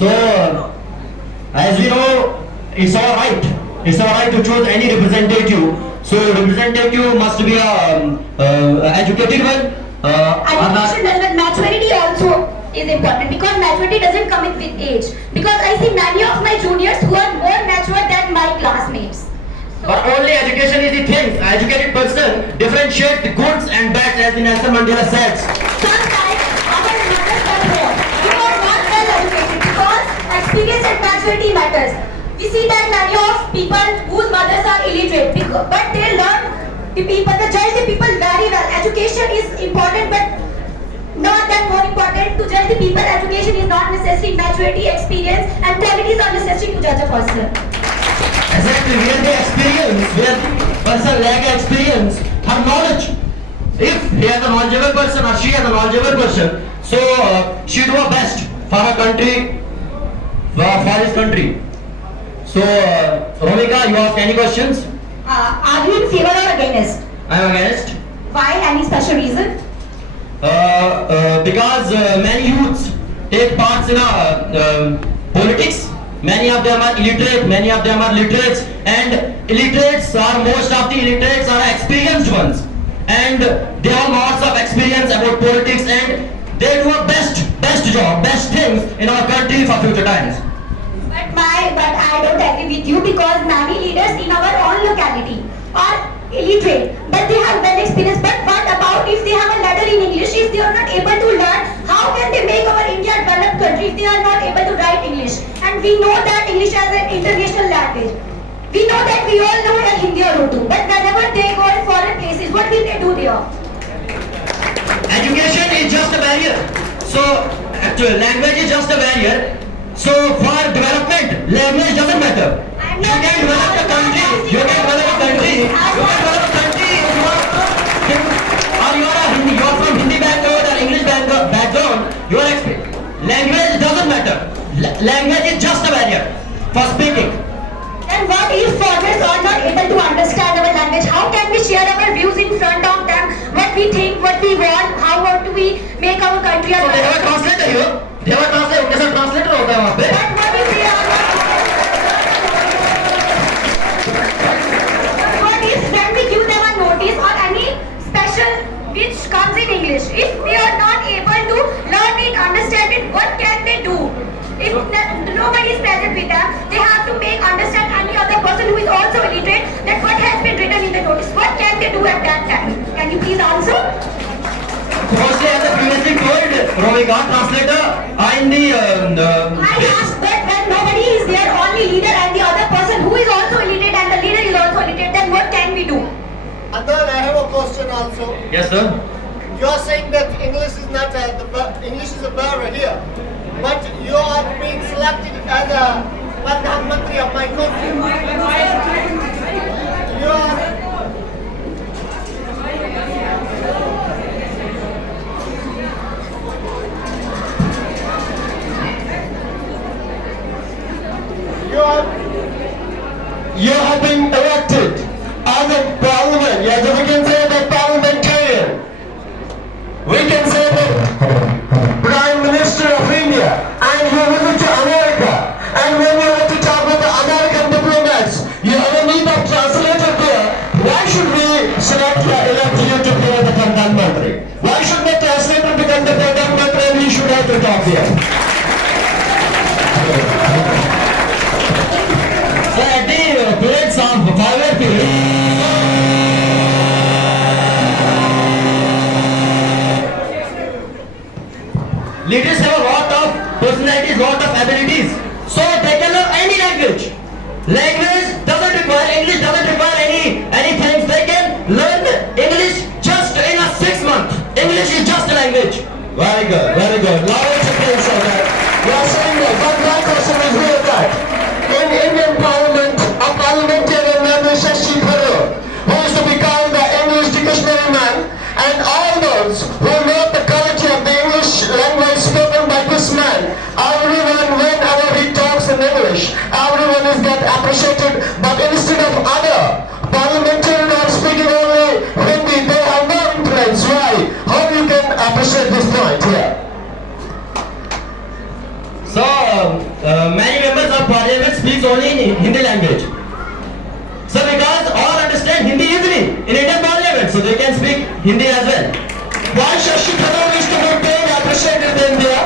So, as we know, it's our right. It's our right to choose any representative. So, representative must be a educated one. Education does not, maturity also is important because maturity doesn't come with age. Because I see many of my juniors who are more mature than my classmates. But only education is the thing. An educated person differentiates the goods and bads, as the Nelson Mandela says. Sometimes our mothers are here. You are not well educated because experience and maturity matters. We see that many of people whose mothers are illiterate, but they learn the people, they judge the people very well. Education is important, but not that more important to judge the people. Education is not necessary. Maturity, experience, and qualities are necessary to judge a person. Exactly, where the experience, where the person lack experience, her knowledge. If he is a knowledgeable person or she is a knowledgeable person, so she do her best for her country, for his country. So, Romika, you ask any questions? Are you in favor or against? I am against. Why? Any special reason? Because many youths take parts in politics. Many of them are illiterate, many of them are literates, and illiterates are, most of the illiterates are experienced ones. And they have lots of experience about politics and they do a best job, best things in our country for future times. But I don't agree with you because many leaders in our own locality are illiterate, but they have well experience. But what about if they have a letter in English? If they are not able to learn, how can they make our India a developed country if they are not able to write English? And we know that English as an international language. We know that we all know Hindi or Urdu, but whenever they go in foreign places, what will they do there? Education is just a barrier. So, actually, language is just a barrier. So, for development, language doesn't matter. You can develop a country. You can develop a country. You can develop a country if you are, or you are from Hindi background or English background. Your language doesn't matter. Language is just a barrier for speaking. And what if foreigners are not able to understand our language? How can we share our views in front of them? What we think, what we want, how do we make our country a So they have a translator here. They have a translator. उनके साथ translator होता है वहाँ पे. But what if they are not? What if when we give them a notice or any special which comes in English, if they are not able to learn it, understand it, what can they do? If nobody is present with them, they have to make understand any other person who is also illiterate that what has been written in the notice. What can they do at that time? Can you please answer? Firstly, as I previously told, Romika, translator are in the. I asked that when nobody is there, only leader and the other person who is also illiterate and the leader is also illiterate, then what can we do? Adnan, I have a question also. Yes, sir. You are saying that English is not English is a barrier here, but you are being selected as a Pradhan Mantri of my country. You are. You have been elected as a parliament. Yes, we can say the parliamentarian. We can say the Prime Minister of India. And you visit to America. And when you have to talk with the American diplomats, you have a need of translator there. Why should we select elect you to be the Pradhan Mantri? Why should the translator become the Pradhan Mantri and we should have to talk here? So at the periods of 5-year period, leaders have a lot of personalities, lot of abilities. So they can learn any language. Language doesn't require, English doesn't require anything. They can learn English just in a 6 month. English is just a language. Very good, very good. Now it's a case of that. You are saying that, but my question is here that in Indian Parliament, a parliamentarian member Shashi Tharoor, who is to be called the English dictionary man, and all those who know the quality of the English language spoken by this man, everyone whenever he talks in English, everyone is get appreciated, but instead of other parliamentarians are speaking only Hindi, they have no influence. Why? How you can appreciate this point here? So many members of parliament speaks only in Hindi language. So because all understand Hindi easily in Indian parliament, so they can speak Hindi as well. Why Shashi Tharoor is to be paid appreciated in India?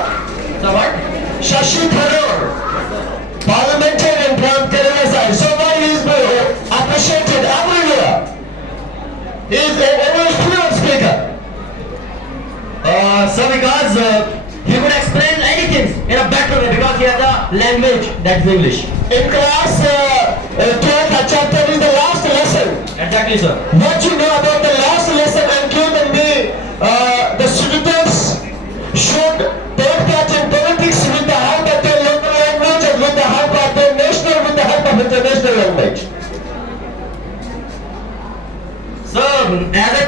So what? Shashi Tharoor, parliamentarian from Kerala side. So why he is appreciated everywhere? He is a very fluent speaker. So because he could explain anything in a better way because he has a language that's English. In class 12th chapter is the last lesson. Exactly, sir. What you know about the last lesson and given the students should take that in politics with the help of their local language and with the help of their national, with the help of international language. So as I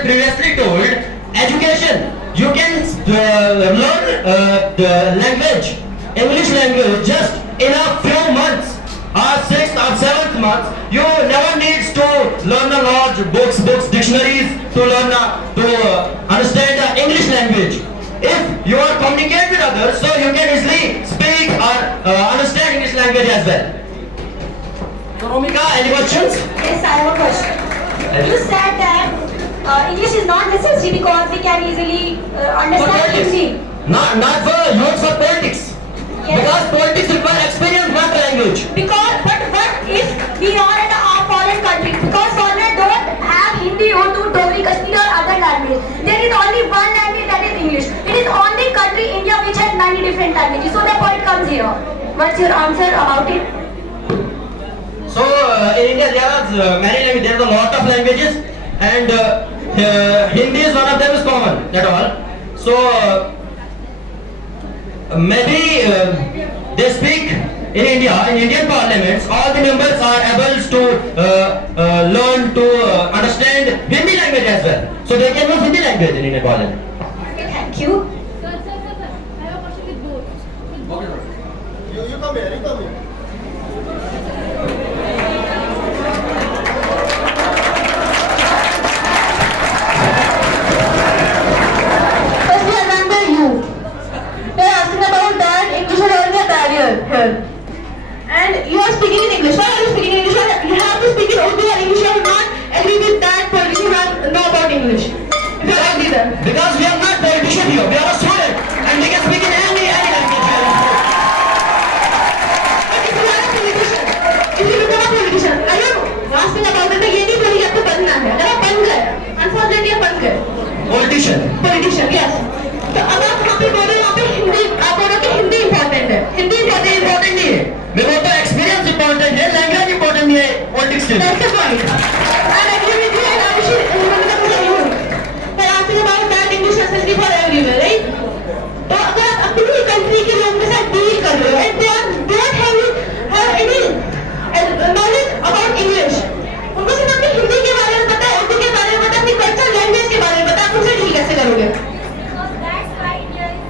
previously told, education. You can learn the language, English language, just in a few months, or 6th or 7th month. You never needs to learn a large books, dictionaries to learn to understand the English language. If you are communicate with others, so you can easily speak or understand English language as well. So Romika, any questions? Yes, I have a question. You said that English is not necessary because we can easily understand Hindi. Not for youth, for politics. Yes. Because politics require experience, not language. Because, but what if we are in a foreign country? Because foreigners don't have Hindi, Urdu, Dori, Kashmiri or other language. There is only one language, that is English. It is only country, India, which has many different languages. So the point comes here. What's your answer about it? So in India there are many languages. There are a lot of languages, and Hindi is one of them is common. That's all. So maybe they speak in India, in Indian parliaments, all the members are able to learn to understand Hindi language as well. So they can use Hindi language in Indian parliament. Okay, thank you. Sir, I have a question with both. You come here, you come here. Firstly, remember you. They are asking about that English is only a barrier here. And you are speaking in English. Why are you speaking in English? You have to speak in Urdu or English. You will not agree with that politician who know about English. If you agree then. Because we are not politician here, we are a student, and we can speak in any language. But if you are a politician, if you become a politician, I am asking about it. ये नहीं बोली आपको बनना है. अगर आप बन गए, unfortunately आप बन गए. Politician. Politician, yes. तो अब आप वहाँ पे बोलो वहाँ पे हिंदी, आप बोलो कि हिंदी important है. हिंदी important नहीं है. मेरे को तो एक्सपीरियंस इंपॉर्टेंट है, लैंग्वेज इंपॉर्टेंट नहीं है पॉलिटिक्स के लिए. That's the point. I agree with you and I should remember you. But asking about that English necessary for everywhere, right? तो अगर आप अपनी country के लोगों के साथ deal कर रहे हो and they are don't have any knowledge about English, उनको सिर्फ अपनी हिंदी के बारे में पता है, उर्दू के बारे में पता है, अपनी cultural language के बारे में पता है, आप उनसे deal कैसे करोगे? Because that's why India is.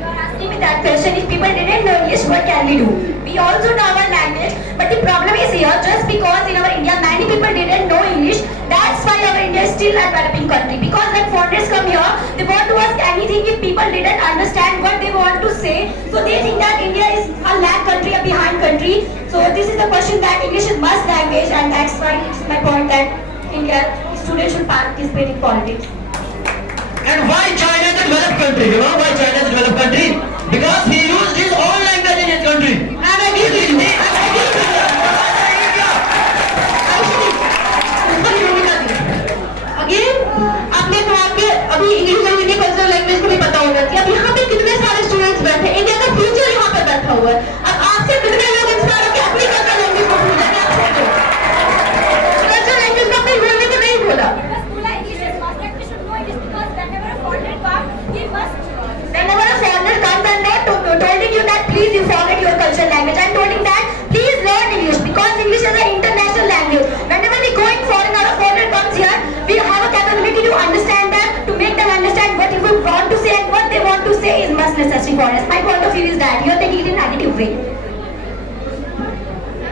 You are asking me that question. If people didn't know English, what can we do? We also know our language, but the problem is here. Just because in our India many people didn't know English, that's why our India is still a developing country. Because when foreigners come here, they want to ask anything. If people didn't understand what they want to say, so they think that India is a lag country, a behind country. So this is the question that English is must language, and that's why it's my point that India students should participate in politics. And why China is a developed country? You know why China is a developed country? Because he used his own language in his country. And I agree with you. And I agree with you. Again, आपने कहा कि अभी English और Hindi cultural language को भी पता होगा कि अब यहाँ पे कितने सारे स्टूडेंट्स बैठे हैं, इंडिया का फ्यूचर यहाँ पे बैठा हुआ है. अब आपसे कितने लोग इंस्पायर होकर अपनी कल्चरल लैंग्वेज को भूल जाएंगे? आप सोचो, कल्चरल लैंग्वेज को अपने बोलने को नहीं भूला. Because Pula English is must that we should know English because whenever a foreigner comes, he must. Whenever a foreigner comes and they're telling you that please you forget your cultural language, I'm telling that please learn English because English is an international language. Whenever we go in foreign or a foreigner comes here, we have a capability to understand them, to make them understand what we want to say and what they want to say is must necessary for us. My point of view is that you're taking it in negative way.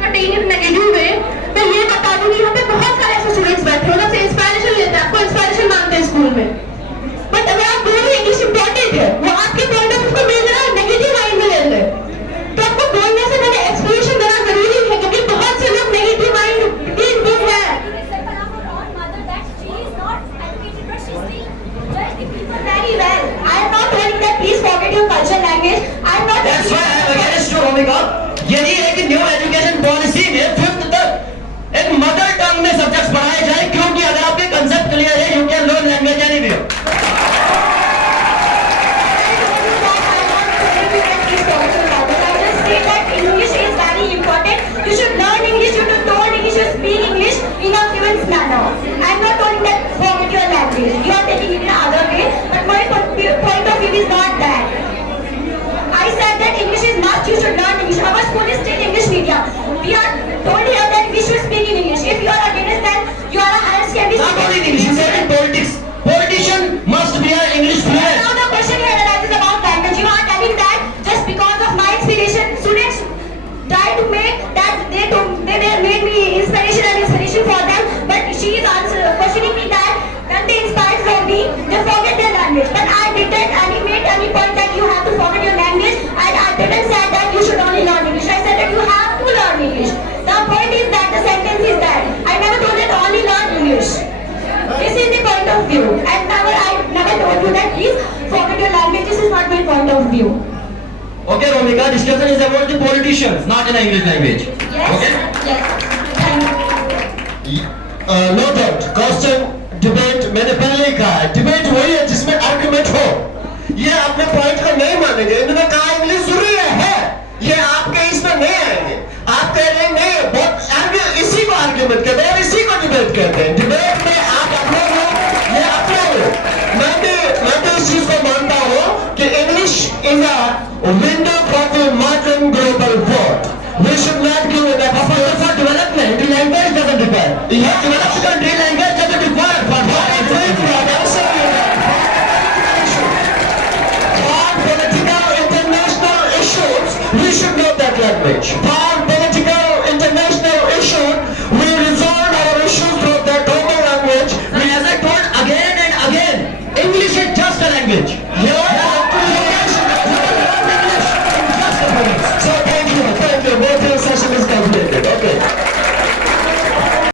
I'm taking it in negative way. मैं ये बता दूं कि यहाँ पे बहुत सारे ऐसे स्टूडेंट्स बैठे हैं, उनसे इंस्पायरेशन लेते हैं, आपको इंस्पायरेशन मांगते हैं स्कूल में. बट अगर आप बोल रहे इंग्लिश इंपॉर्टेंट है, वो आपके पॉइंट ऑफ व्यू को मिल रहा है negative say that English is very important. You should learn English, you should know English, you should speak English in a fluent manner. I'm not telling that forget your language. You are taking it in another way, but my point of view is not that. I said that English is must, you should learn English. Our school is still English medium. We are told here that we should speak in English. If you are against that, you are a higher scale. Not only English, you said in politics. Politician must be an English fluent. Now the question here arises about language. You are telling that just because of my inspiration, students try to make that they made me inspiration for them. But she is questioning me that when they inspired from me, they forget their language. But I didn't animate any point that you have to forget your language. And I didn't say that you should only learn English. I said that you have to learn English. The point is that the sentence is that I never told that only learn English. This is the point of view. And I never told you that please forget your language. This is not my point of view. Okay, Romika, discussion is about the politicians, not in English language. Yes. Okay? Yes. Thank you. No doubt question debate मैंने पहले ही कहा है debate वही है जिसमें argument हो ये अपने पॉइंट को नहीं मानेंगे इन्होंने कहा इंग्लिश जरूरी है ये आपके इसमें नहीं आएंगे आप कह रहे हैं नहीं बहुत इसी को आर्गुमेंट कहते हैं और इसी को डिबेट कहते हैं डिबेट में आप अपने हो ये अपने हो मैं भी इस चीज को मानता हूँ कि English is a window for the modern global world we should not give it a For development, the language doesn't require. Yeah. Developed country language doesn't require. For political international issues, we should know that language. For political international issues, we resolve our issues through the global language. as I told again and again, English is just a language.